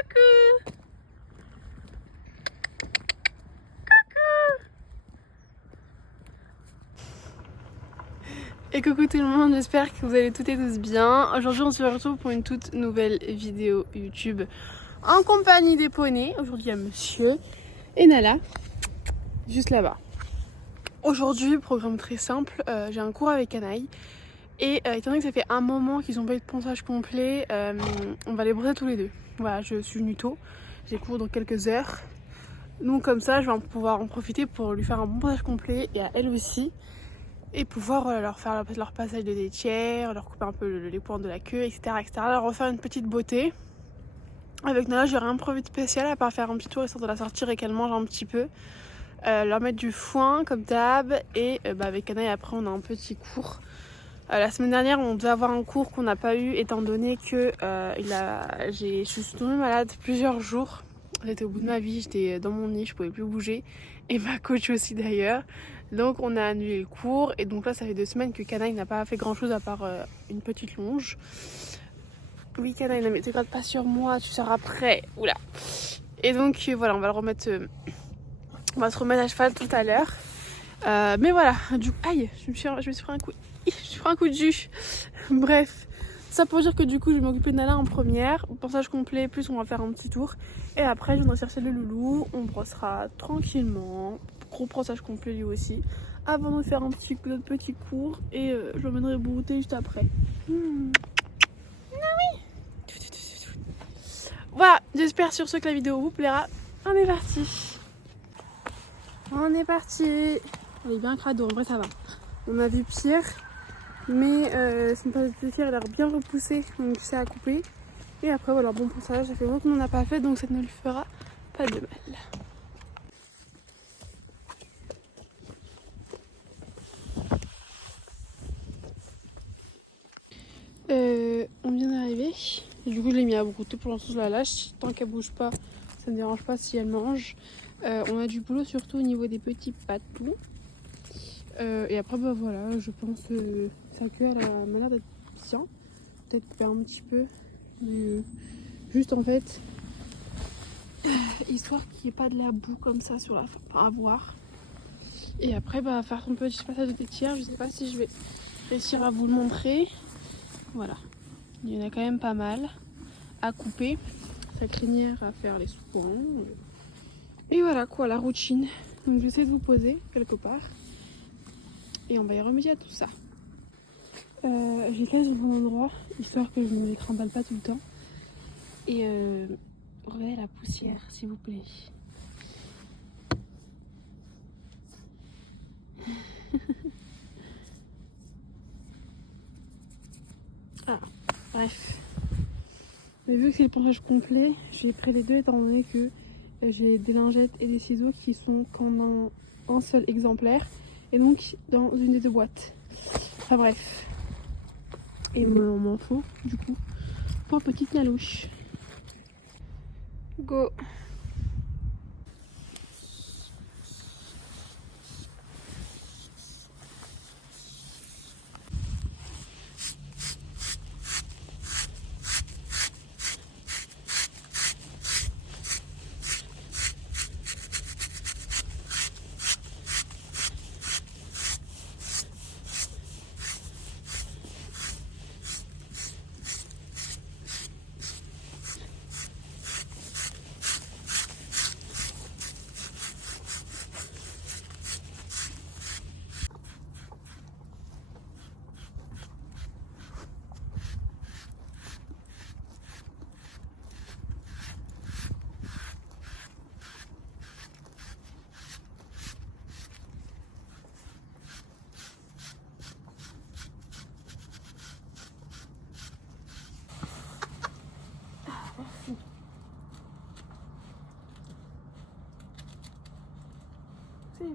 Coucou. Et coucou tout le monde, j'espère que vous allez toutes et tous bien. Aujourd'hui on se retrouve pour une toute nouvelle vidéo YouTube en compagnie des poneys. Aujourd'hui il y a Monsieur et Nala, juste là-bas. Aujourd'hui, programme très simple, j'ai un cours avec Canaille. Et étant donné que ça fait un moment qu'ils n'ont pas eu de ponçage complet, on va les brosser tous les deux. Voilà, je suis venue tôt, j'ai cours dans quelques heures. Donc comme ça, je vais pouvoir en profiter pour lui faire un bon ponçage complet et à elle aussi. Et pouvoir leur faire leur passage de laitière, leur couper un peu les pointes de la queue, etc., etc. Leur refaire une petite beauté. Avec Nala, j'ai rien prévu de spécial à part faire un petit tour histoire de la sortir et qu'elle mange un petit peu. Leur mettre du foin comme d'hab. Et avec Canaille, après, on a un petit cours. La semaine dernière, on devait avoir un cours qu'on n'a pas eu étant donné que je suis tombée malade plusieurs jours. J'étais au bout de ma vie, j'étais dans mon lit, je pouvais plus bouger. Et ma coach aussi d'ailleurs. Donc on a annulé le cours. Et donc là, ça fait 2 semaines que Canaille n'a pas fait grand chose à part une petite longe. Oui, Canaille, ne te garde pas sur moi, tu seras prêt. Oula. Et donc voilà, on va le remettre. On va se remettre à cheval tout à l'heure. Mais voilà, du coup, aïe, je me suis pris un coup. Je prends un coup de jus. Bref, ça pour dire que du coup je vais m'occuper de Nala en première. Ponçage complet, plus on va faire un petit tour. Et après je viendrai chercher le loulou. On brossera tranquillement. Gros ponçage complet lui aussi. Avant de faire notre petit cours. Et je l'emmènerai brouter juste après. Ah oui. Voilà, j'espère sur ce que la vidéo vous plaira. On est parti. On est parti. Elle est bien crado, en vrai ça va. On a vu pire. Mais son pas de pierre a l'air bien repoussé, donc c'est à couper. Et après voilà, bon ponçage, ça fait longtemps qu'on n'en a pas fait, donc ça ne lui fera pas de mal. On vient d'arriver, et du coup je l'ai mis à brouter, pour l'instant je la lâche, tant qu'elle bouge pas, ça ne dérange pas si elle mange. On a du boulot surtout au niveau des petits patous. Et après bah voilà, je pense que sa queue elle a l'air d'être bien, peut-être faire un petit peu, mais juste en fait, histoire qu'il n'y ait pas de la boue comme ça sur la fin à voir. Et après bah faire un petit passage de laitière, je sais pas si je vais réussir à vous le montrer. Voilà, il y en a quand même pas mal à couper, sa crinière à faire les sous-points. Et voilà quoi, la routine. Donc j'essaie de vous poser quelque part et on va y remédier à tout ça. J'ai caché dans un endroit histoire que je ne les trimballe pas tout le temps. Et regardez la poussière s'il vous plaît. Ah, bref. Mais vu que c'est le ponçage complet, j'ai pris les deux étant donné que j'ai des lingettes et des ciseaux qui sont qu'en un seul exemplaire. Et donc dans une des deux boîtes. Enfin bref. Et on m'en faut du coup pour petite Nalouche. Go! C'est vrai.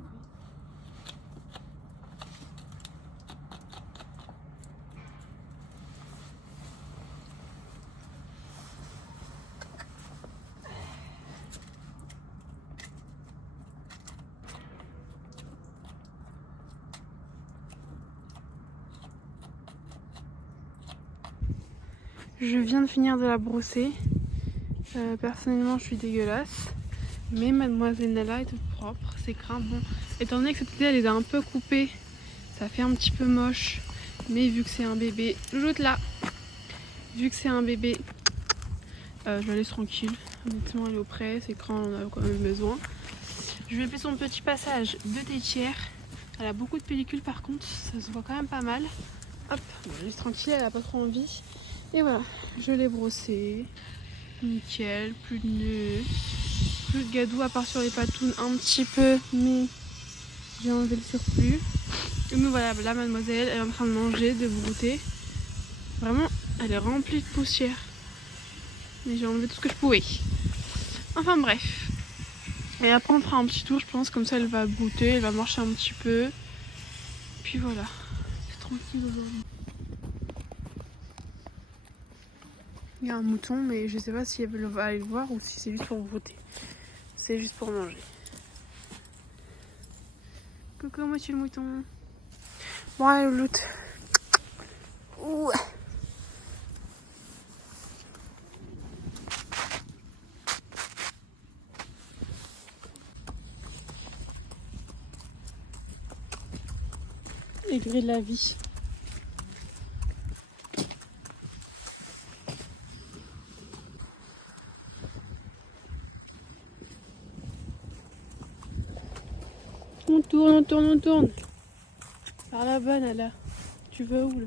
Je viens de finir de la brosser. Personnellement, je suis dégueulasse. Mais mademoiselle Nala est toute propre, c'est craint. Bon, étant donné que cette idée elle les a un peu coupées, ça fait un petit peu moche. Mais vu que c'est un bébé, j'oute là. Vu que c'est un bébé, je la laisse tranquille. Honnêtement, elle est au près, c'est craint, on en a quand même besoin. Je lui ai fait son petit passage de tétière. Elle a beaucoup de pellicules par contre, ça se voit quand même pas mal. Hop, on la laisse tranquille, elle a pas trop envie. Et voilà, je l'ai brossé. Nickel, plus de nœuds, plus de gadou à part sur les patounes un petit peu, mais j'ai enlevé le surplus. Et nous voilà, la mademoiselle elle est en train de manger, de brouter. Vraiment, elle est remplie de poussière. Mais j'ai enlevé tout ce que je pouvais. Enfin bref. Et après on fera un petit tour, je pense, comme ça elle va brouter, elle va marcher un petit peu. Puis voilà, c'est tranquille aujourd'hui. Il y a un mouton, mais je sais pas si elle va aller le voir ou si c'est juste pour brouter. C'est juste pour manger. Coucou monsieur le mouton. Bon allez louloute. Ouh. Les grilles de la vie. On tourne, on tourne, on tourne. Par là-bas, Nala. Tu vas où là?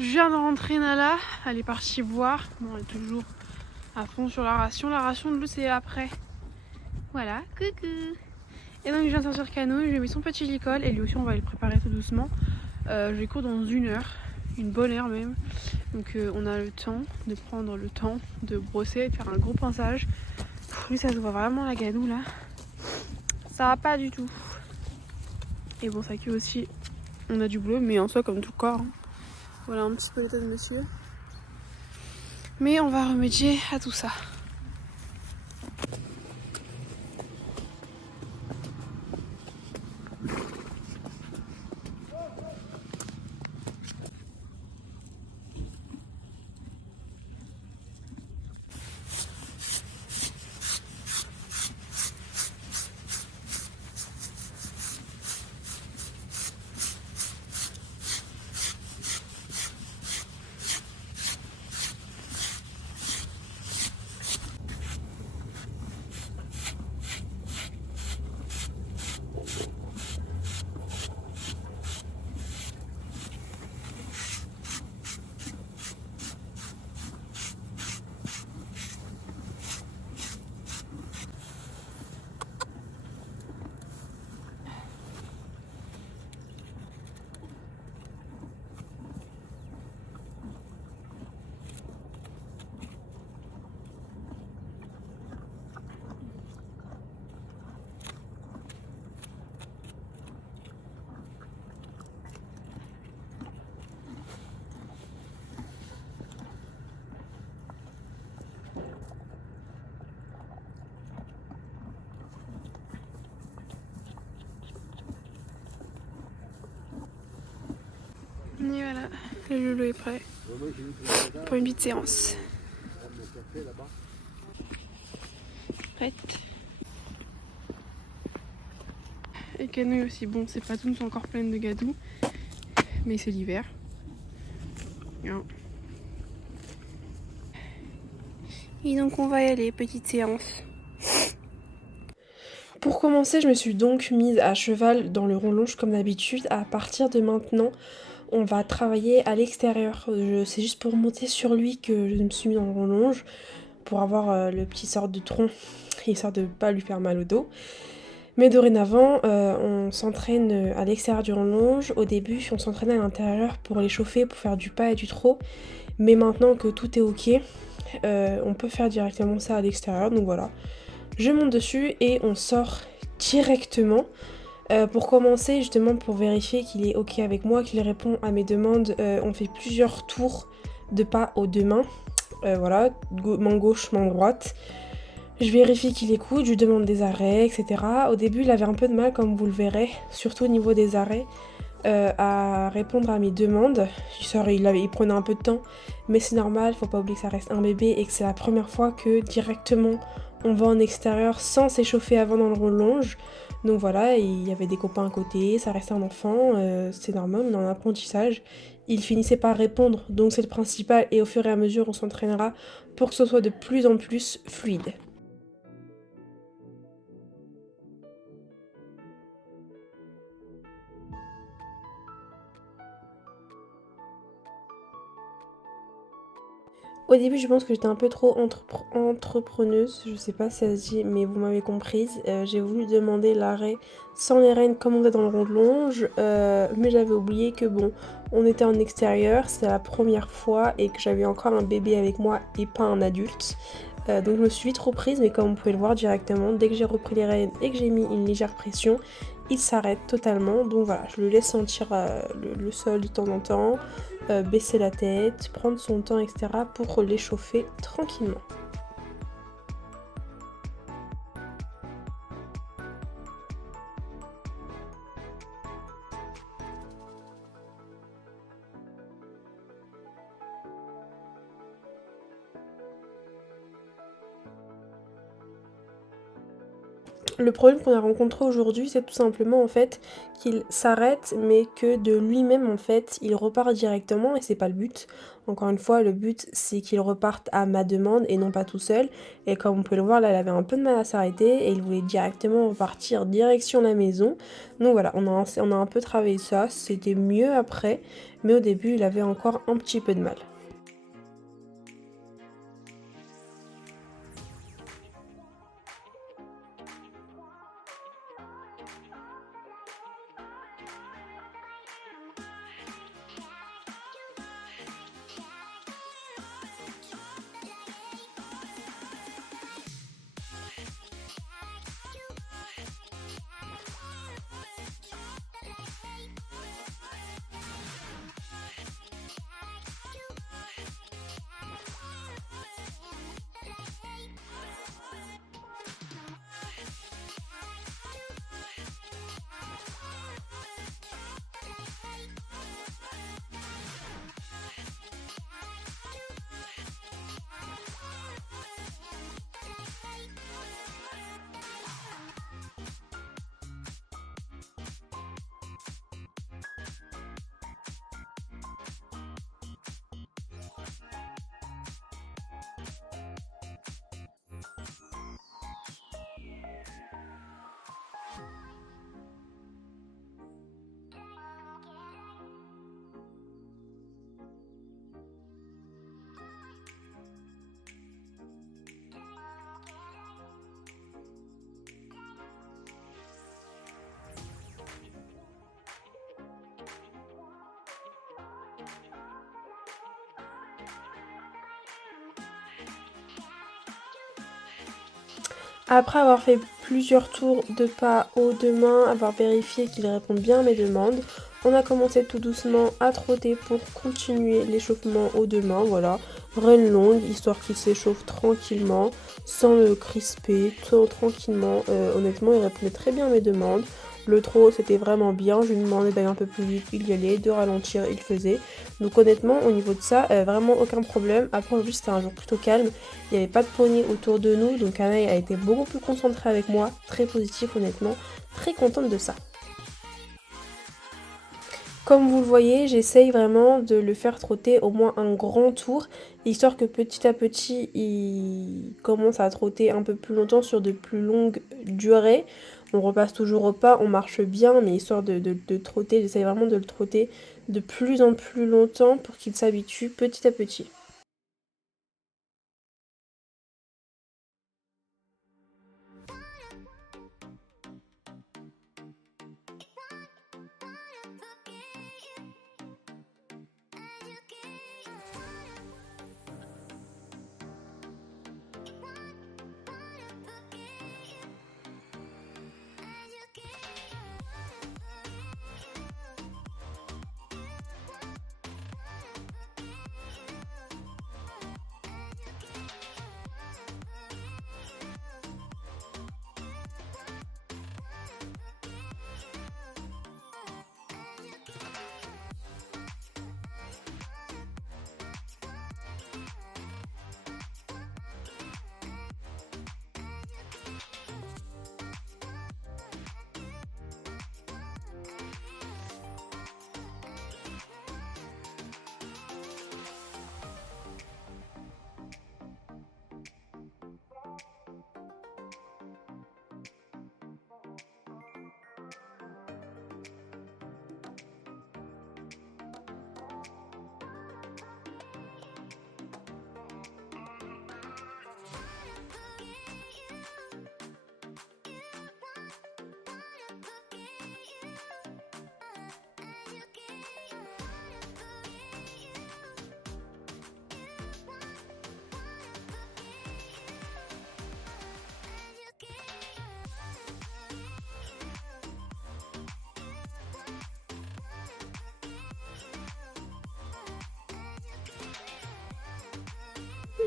Je viens de rentrer Nala, elle est partie boire. Bon, elle est toujours à fond sur la ration. La ration de l'eau c'est après. Voilà, coucou. Et donc je viens de sortir Cano, je lui ai mis son petit licol et lui aussi on va le préparer tout doucement. Je les cours dans 1 heure, une bonne heure même. Donc on a le temps de prendre le temps de brosser et de faire un gros pinçage. Lui ça se voit vraiment la gadoue là. Ça va pas du tout. Et bon ça qui aussi, on a du boulot mais en soi comme tout corps. Hein. Voilà un petit peu l'état de monsieur. Mais on va remédier à tout ça. Et voilà, le loulou est prêt pour une petite séance. Prête. Et Cano aussi, bon, ces patounes sont encore pleines de gadou, mais c'est l'hiver. Et donc on va y aller, petite séance. Pour commencer, je me suis donc mise à cheval dans le rond longe comme d'habitude. À partir de maintenant, on va travailler à l'extérieur. C'est juste pour monter sur lui que je me suis mis dans le relonge, pour avoir le petit sort de tronc, histoire de pas lui faire mal au dos. Mais dorénavant, on s'entraîne à l'extérieur du relonge. Au début, on s'entraînait à l'intérieur pour les chauffer, pour faire du pas et du trot. Mais maintenant que tout est ok, on peut faire directement ça à l'extérieur. Donc voilà, je monte dessus et on sort directement. Pour commencer, justement pour vérifier qu'il est ok avec moi, qu'il répond à mes demandes, on fait plusieurs tours de pas aux deux mains. Voilà, main gauche, main droite. Je vérifie qu'il écoute, je lui demande des arrêts, etc. Au début, il avait un peu de mal, comme vous le verrez, surtout au niveau des arrêts, à répondre à mes demandes. Il prenait un peu de temps, mais c'est normal, faut pas oublier que ça reste un bébé et que c'est la première fois que directement on va en extérieur sans s'échauffer avant dans le relonge. Donc voilà, il y avait des copains à côté, ça restait un enfant, c'est normal, on est en apprentissage. Il finissait par répondre, donc c'est le principal, et au fur et à mesure on s'entraînera pour que ce soit de plus en plus fluide. Au début, je pense que j'étais un peu trop entrepreneuse, je sais pas si ça se dit, mais vous m'avez comprise. J'ai voulu demander l'arrêt sans les rênes comme on est dans le longe, mais j'avais oublié que bon, on était en extérieur, c'était la première fois et que j'avais encore un bébé avec moi et pas un adulte. Donc je me suis vite reprise, mais comme vous pouvez le voir directement, dès que j'ai repris les rênes et que j'ai mis une légère pression, il s'arrête totalement. Donc voilà, je le laisse sentir le sol de temps en temps, baisser la tête, prendre son temps, etc. pour l'échauffer tranquillement. Le problème qu'on a rencontré aujourd'hui, c'est tout simplement en fait qu'il s'arrête, mais que de lui-même en fait, il repart directement et c'est pas le but. Encore une fois, le but c'est qu'il reparte à ma demande et non pas tout seul. Et comme on peut le voir, là, il avait un peu de mal à s'arrêter et il voulait directement repartir direction la maison. Donc voilà, on a un peu travaillé ça, c'était mieux après, mais au début, il avait encore un petit peu de mal. Après avoir fait plusieurs tours de pas aux deux mains, avoir vérifié qu'il répond bien à mes demandes, on a commencé tout doucement à trotter pour continuer l'échauffement aux deux mains, voilà. Run longue, histoire qu'il s'échauffe tranquillement, sans le crisper, tout tranquillement. Honnêtement, il répondait très bien à mes demandes. Le trot, c'était vraiment bien. Je lui demandais d'aller un peu plus vite, il y allait, de ralentir, il faisait. Donc honnêtement, au niveau de ça, vraiment aucun problème. Après, aujourd'hui, c'était un jour plutôt calme. Il n'y avait pas de poney autour de nous, donc Anaï a été beaucoup plus concentrée avec moi. Très positif, honnêtement. Très contente de ça. Comme vous le voyez, j'essaye vraiment de le faire trotter au moins un grand tour, histoire que petit à petit, il commence à trotter un peu plus longtemps sur de plus longues durées. On repasse toujours au pas, on marche bien, mais histoire de trotter, j'essaye vraiment de le trotter de plus en plus longtemps pour qu'il s'habitue petit à petit.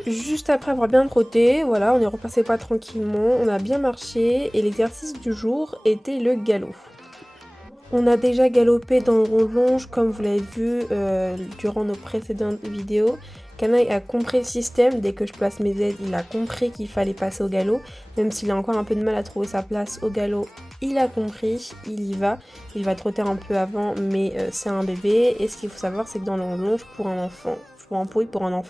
Juste après avoir bien trotté, voilà, on est repassé pas tranquillement, on a bien marché et l'exercice du jour était le galop. On a déjà galopé dans le rond-longe comme vous l'avez vu durant nos précédentes vidéos. Canaille a compris le système, dès que je place mes aides, il a compris qu'il fallait passer au galop. Même s'il a encore un peu de mal à trouver sa place au galop, il a compris, il y va. Il va trotter un peu avant, mais c'est un bébé. Et ce qu'il faut savoir, c'est que dans le rond-longe, pour un enfant,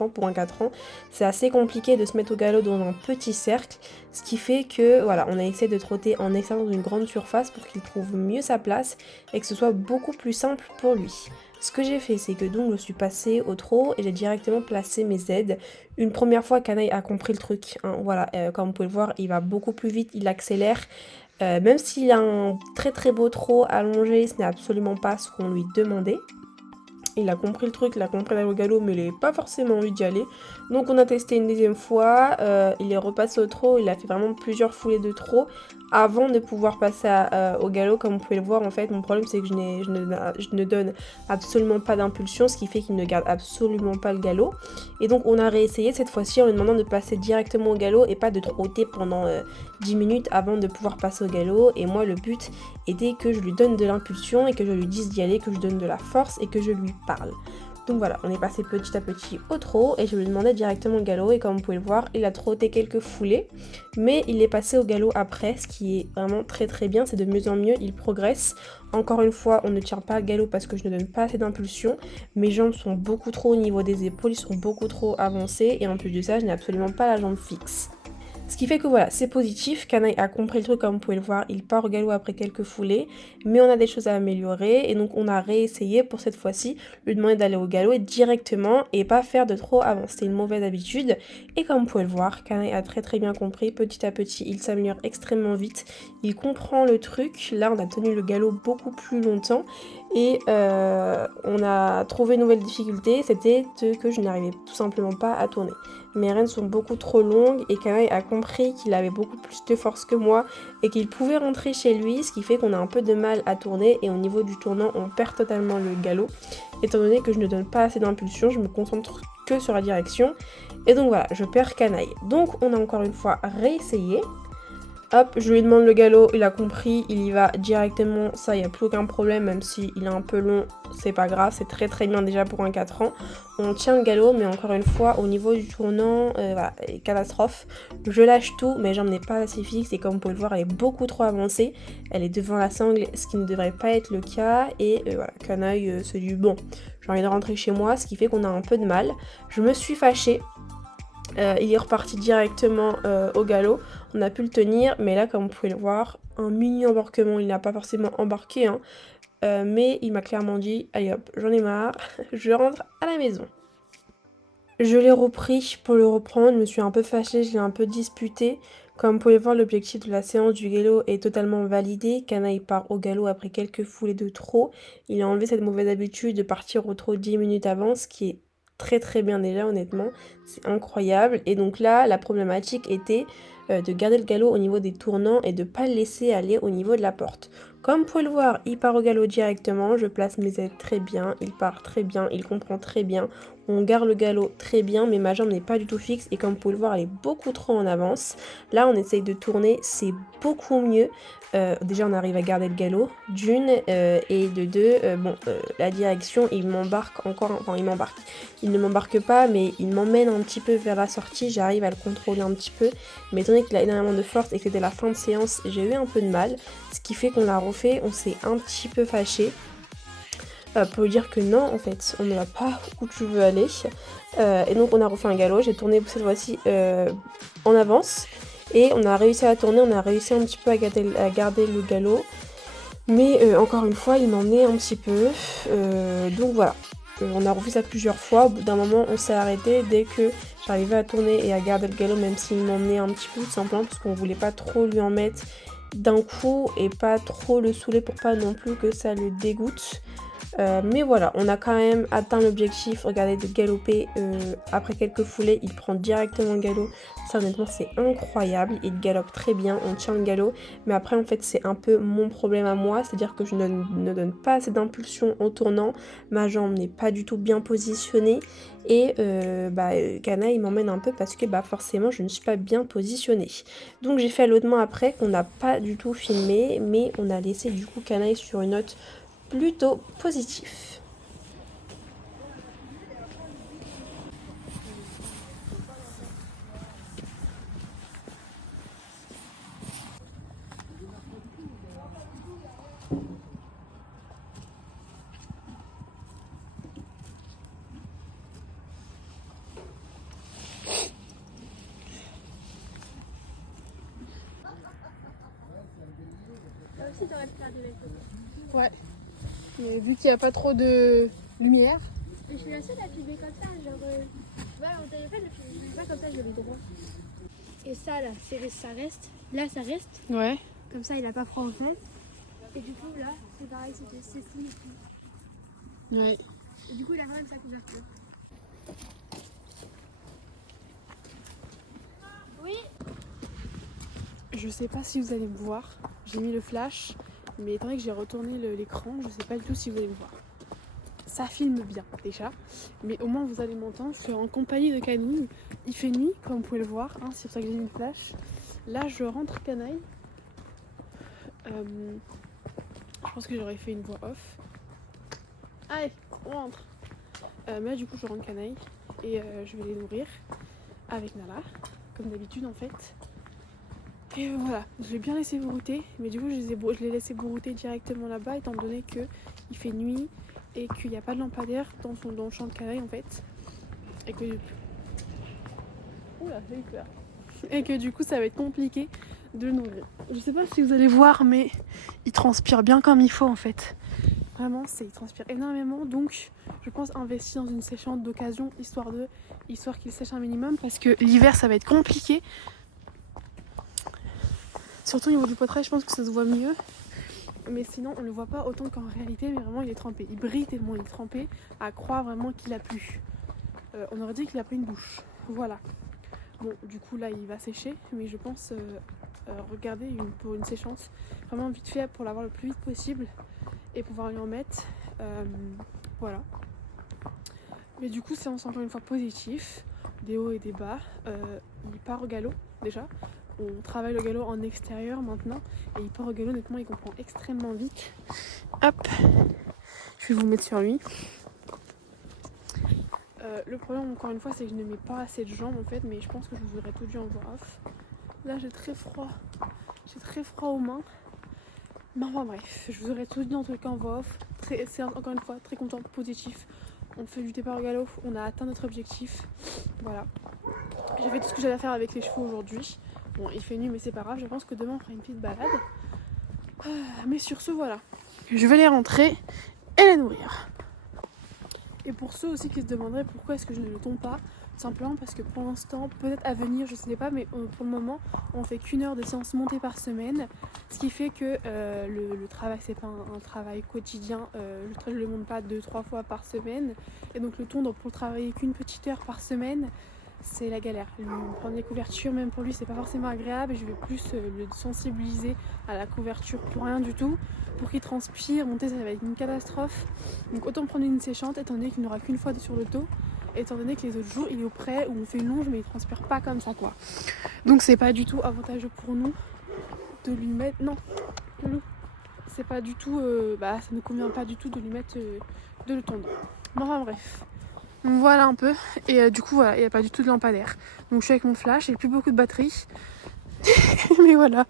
pour un 4 ans, c'est assez compliqué de se mettre au galop dans un petit cercle. Ce qui fait que, voilà, on a essayé de trotter en extérieur d'une grande surface pour qu'il trouve mieux sa place et que ce soit beaucoup plus simple pour lui. Ce que j'ai fait, c'est que donc je suis passée au trot et j'ai directement placé mes aides. Une première fois, Canaille a compris le truc, hein, voilà, comme vous pouvez le voir, il va beaucoup plus vite, il accélère. Même s'il a un très très beau trot allongé, ce n'est absolument pas ce qu'on lui demandait. Il a compris le truc, il a compris d'aller au galop, mais il n'avait pas forcément envie d'y aller. Donc on a testé une deuxième fois, il est repassé au trot, il a fait vraiment plusieurs foulées de trot avant de pouvoir passer au galop. Comme vous pouvez le voir, en fait, mon problème c'est que je ne donne absolument pas d'impulsion, ce qui fait qu'il ne garde absolument pas le galop. Et donc on a réessayé cette fois-ci en lui demandant de passer directement au galop et pas de trotter pendant 10 minutes avant de pouvoir passer au galop. Et moi, le but était que je lui donne de l'impulsion et que je lui dise d'y aller, que je donne de la force et que je lui parle. Donc voilà, on est passé petit à petit au trot et je lui demandais directement le galop et comme vous pouvez le voir, il a trotté quelques foulées, mais il est passé au galop après, ce qui est vraiment très très bien, c'est de mieux en mieux, il progresse. Encore une fois, on ne tire pas le galop parce que je ne donne pas assez d'impulsion, mes jambes sont beaucoup trop au niveau des épaules, ils sont beaucoup trop avancés et en plus de ça, je n'ai absolument pas la jambe fixe. Ce qui fait que voilà, c'est positif, Canaille a compris le truc comme vous pouvez le voir, il part au galop après quelques foulées, mais on a des choses à améliorer et donc on a réessayé pour cette fois-ci, lui demander d'aller au galop directement et pas faire de trop avant, c'était une mauvaise habitude et comme vous pouvez le voir, Canaille a très très bien compris, petit à petit il s'améliore extrêmement vite, il comprend le truc, là on a tenu le galop beaucoup plus longtemps et on a trouvé une nouvelle difficulté, c'était que je n'arrivais tout simplement pas à tourner. Mes rênes sont beaucoup trop longues et Canaille a compris qu'il avait beaucoup plus de force que moi et qu'il pouvait rentrer chez lui, ce qui fait qu'on a un peu de mal à tourner et au niveau du tournant on perd totalement le galop. Étant donné que je ne donne pas assez d'impulsion, je me concentre que sur la direction et donc voilà, je perds Canaille. Donc on a encore une fois réessayé. Hop, je lui demande le galop, il a compris, il y va directement, ça, il n'y a plus aucun problème, même s'il est un peu long, c'est pas grave, c'est très très bien déjà pour un 4 ans. On tient le galop, mais encore une fois, au niveau du tournant, voilà, catastrophe. Je lâche tout, mes jambes n'est pas assez fixe, et comme vous pouvez le voir, elle est beaucoup trop avancée. Elle est devant la sangle, ce qui ne devrait pas être le cas, et voilà, Canaille se dit, bon, j'ai envie de rentrer chez moi, ce qui fait qu'on a un peu de mal. Je me suis fâchée. Il est reparti directement au galop, on a pu le tenir, mais là comme vous pouvez le voir, un mini embarquement, il n'a pas forcément embarqué, hein, mais il m'a clairement dit « Allez hop, j'en ai marre, je rentre à la maison ». Je l'ai repris pour le reprendre, je me suis un peu fâchée, je l'ai un peu disputé. Comme vous pouvez voir, l'objectif de la séance du galop est totalement validé. Canaille part au galop après quelques foulées de trop. Il a enlevé cette mauvaise habitude de partir au trot 10 minutes avant, ce qui est très très bien déjà honnêtement. C'est incroyable. Et donc là, la problématique était de garder le galop au niveau des tournants et de ne pas le laisser aller au niveau de la porte. Comme vous pouvez le voir, il part au galop directement, je place mes aides très bien, il part très bien, il comprend très bien. On garde le galop très bien, mais ma jambe n'est pas du tout fixe et comme vous pouvez le voir, elle est beaucoup trop en avance. Là, on essaye de tourner, c'est beaucoup mieux. Déjà, on arrive à garder le galop, d'une, et de deux, la direction, il m'embarque encore, enfin il m'embarque. Il ne m'embarque pas, mais il m'emmène un petit peu vers la sortie, j'arrive à le contrôler un petit peu. Mais étant donné qu'il a énormément de force et que c'était la fin de séance, j'ai eu un peu de mal. Ce qui fait qu'on l'a refait, on s'est un petit peu fâché. Pour lui dire que non, en fait, on ne va pas où tu veux aller. Et donc on a refait un galop, j'ai tourné cette fois-ci en avance. Et on a réussi à tourner, on a réussi un petit peu à garder le galop. Mais encore une fois, il m'emmenait un petit peu. Donc voilà, on a refait ça plusieurs fois. Au bout d'un moment, on s'est arrêté dès que j'arrivais à tourner et à garder le galop, même s'il m'emmenait un petit peu, tout simplement, parce qu'on voulait pas trop lui en mettre d'un coup et pas trop le saouler pour pas non plus que ça le dégoûte. Mais voilà, on a quand même atteint l'objectif. Regardez, de galoper après quelques foulées, il prend directement le galop. Ça honnêtement c'est incroyable, il galope très bien, on tient le galop. Mais après en fait c'est un peu mon problème à moi, c'est-à-dire que je ne donne pas assez d'impulsion en tournant. Ma jambe n'est pas du tout bien positionnée. Et Canaille m'emmène un peu parce que forcément je ne suis pas bien positionnée. Donc j'ai fait l'autre main après qu'on n'a pas du tout filmé, mais on a laissé du coup Canaille sur une note plutôt positif. Ouais. Mais vu qu'il n'y a pas trop de lumière. Et je suis la seule à filmer comme ça, genre voilà, mon téléphone je filme pas comme ça, j'ai le droit. Et ça là, ça reste, là ça reste, Ouais. comme ça il a pas froid en fait. Et du coup là, c'est pareil, c'est fou. Ouais. Et du coup il a quand même sa couverture. Oui. Je sais pas si vous allez me voir. J'ai mis le flash, mais étant donné que j'ai retourné l'écran, je sais pas du tout si vous allez me voir. Ça filme bien déjà, mais au moins vous allez m'entendre. Je suis en compagnie de Camille. Il fait nuit, comme vous pouvez le voir, hein, c'est pour ça que j'ai mis le flash. Là, je rentre Canaille. Je pense que j'aurais fait une voix off. Allez, on rentre. Mais là, du coup, je rentre Canaille et je vais les nourrir avec Nala, comme d'habitude en fait. Et voilà, je l'ai bien laissé brouter, mais du coup je l'ai laissé brouter directement là-bas étant donné qu'il fait nuit et qu'il n'y a pas de lampadaire dans le champ de Canaille en fait. Et que... Oula, j'ai eu peur. Et que du coup ça va être compliqué de le nourrir. Je sais pas si vous allez voir, mais il transpire bien comme il faut en fait. Vraiment, il transpire énormément, donc je pense investir dans une séchante d'occasion histoire qu'il sèche un minimum parce que l'hiver ça va être compliqué. Surtout au niveau du poitrail, je pense que ça se voit mieux. Mais sinon, on le voit pas autant qu'en réalité, mais vraiment, il est trempé. Il brille tellement il est trempé, à croire vraiment qu'il a plu. On aurait dit qu'il a pas une bouche. Voilà. Bon, du coup, là, il va sécher, mais je pense regarder pour une séchance vraiment vite fait pour l'avoir le plus vite possible et pouvoir lui en mettre. Voilà. Mais du coup, séance encore une fois positif, des hauts et des bas. Il part au galop déjà. On travaille le galop en extérieur maintenant et il part au galop, honnêtement il comprend extrêmement vite. Hop, je vais vous mettre sur lui. Le problème encore une fois c'est que je ne mets pas assez de jambes en fait, mais je pense que je vous aurais tout dit en voix off. Là j'ai très froid aux mains. Mais enfin bref, je vous aurais tout dit dans tout le cas en voix off. C'est encore une fois très contente, positif. On fait du départ au galop, on a atteint notre objectif. Voilà. J'ai fait tout ce que j'avais à faire avec les chevaux aujourd'hui. Bon, il fait nuit, mais c'est pas grave. Je pense que demain, on fera une petite balade. Mais sur ce, voilà. je vais les rentrer et les nourrir. Et pour ceux aussi qui se demanderaient pourquoi est-ce que je ne le tombe pas, simplement parce que pour l'instant, peut-être à venir, je ne sais pas, mais pour le moment, on fait qu'1 heure de séance montée par semaine, ce qui fait que le travail, c'est pas un travail quotidien, je le monte pas 2-3 fois par semaine, et donc le tondre pour travailler qu'une petite heure par semaine, c'est la galère. Prendre des couvertures, même pour lui, c'est pas forcément agréable, et je vais plus le sensibiliser à la couverture pour rien du tout, pour qu'il transpire, monter ça va être une catastrophe, donc autant prendre une séchante, étant donné qu'il n'aura qu'une fois sur le dos, étant donné que les autres jours il est au près où on fait une longe mais il transpire pas comme ça quoi. Donc c'est pas du tout avantageux pour nous de lui mettre, non, c'est pas du tout, ça ne convient pas du tout de lui mettre, de le tondre. Bon, enfin bref. Donc voilà un peu, et du coup voilà, il n'y a pas du tout de lampadaire. Donc je suis avec mon flash, j'ai plus beaucoup de batterie, mais voilà.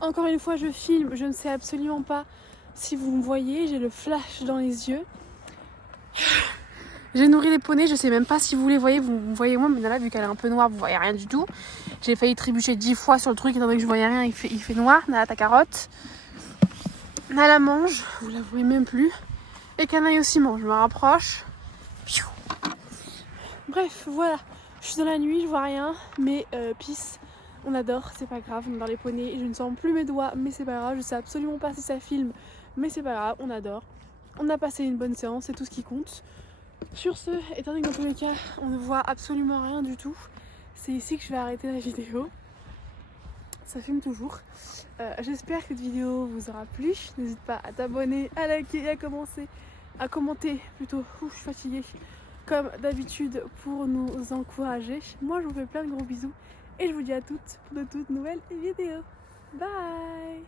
Encore une fois je filme, je ne sais absolument pas si vous me voyez, j'ai le flash dans les yeux. J'ai nourri les poneys, je sais même pas si vous les voyez, vous me voyez moi, mais là vu qu'elle est un peu noire, vous voyez rien du tout. J'ai failli trébucher 10 fois sur le truc, étant donné que je voyais rien, il fait noir. Nala ta carotte. Nala mange, vous la voyez même plus. Et Canaille aussi mange, je me rapproche. Bref, voilà, je suis dans la nuit, je vois rien, mais peace. On adore, c'est pas grave, on adore les poneys, je ne sens plus mes doigts, mais c'est pas grave, je sais absolument pas si ça filme, mais c'est pas grave, on adore. On a passé une bonne séance, c'est tout ce qui compte. Sur ce, étant donné que dans tous les cas, on ne voit absolument rien du tout, c'est ici que je vais arrêter la vidéo. Ça filme toujours. J'espère que cette vidéo vous aura plu. N'hésite pas à t'abonner, à liker et à commenter plutôt. Ouh, je suis fatiguée. Comme d'habitude pour nous encourager. Moi, je vous fais plein de gros bisous et je vous dis à toutes pour de toutes nouvelles vidéos. Bye!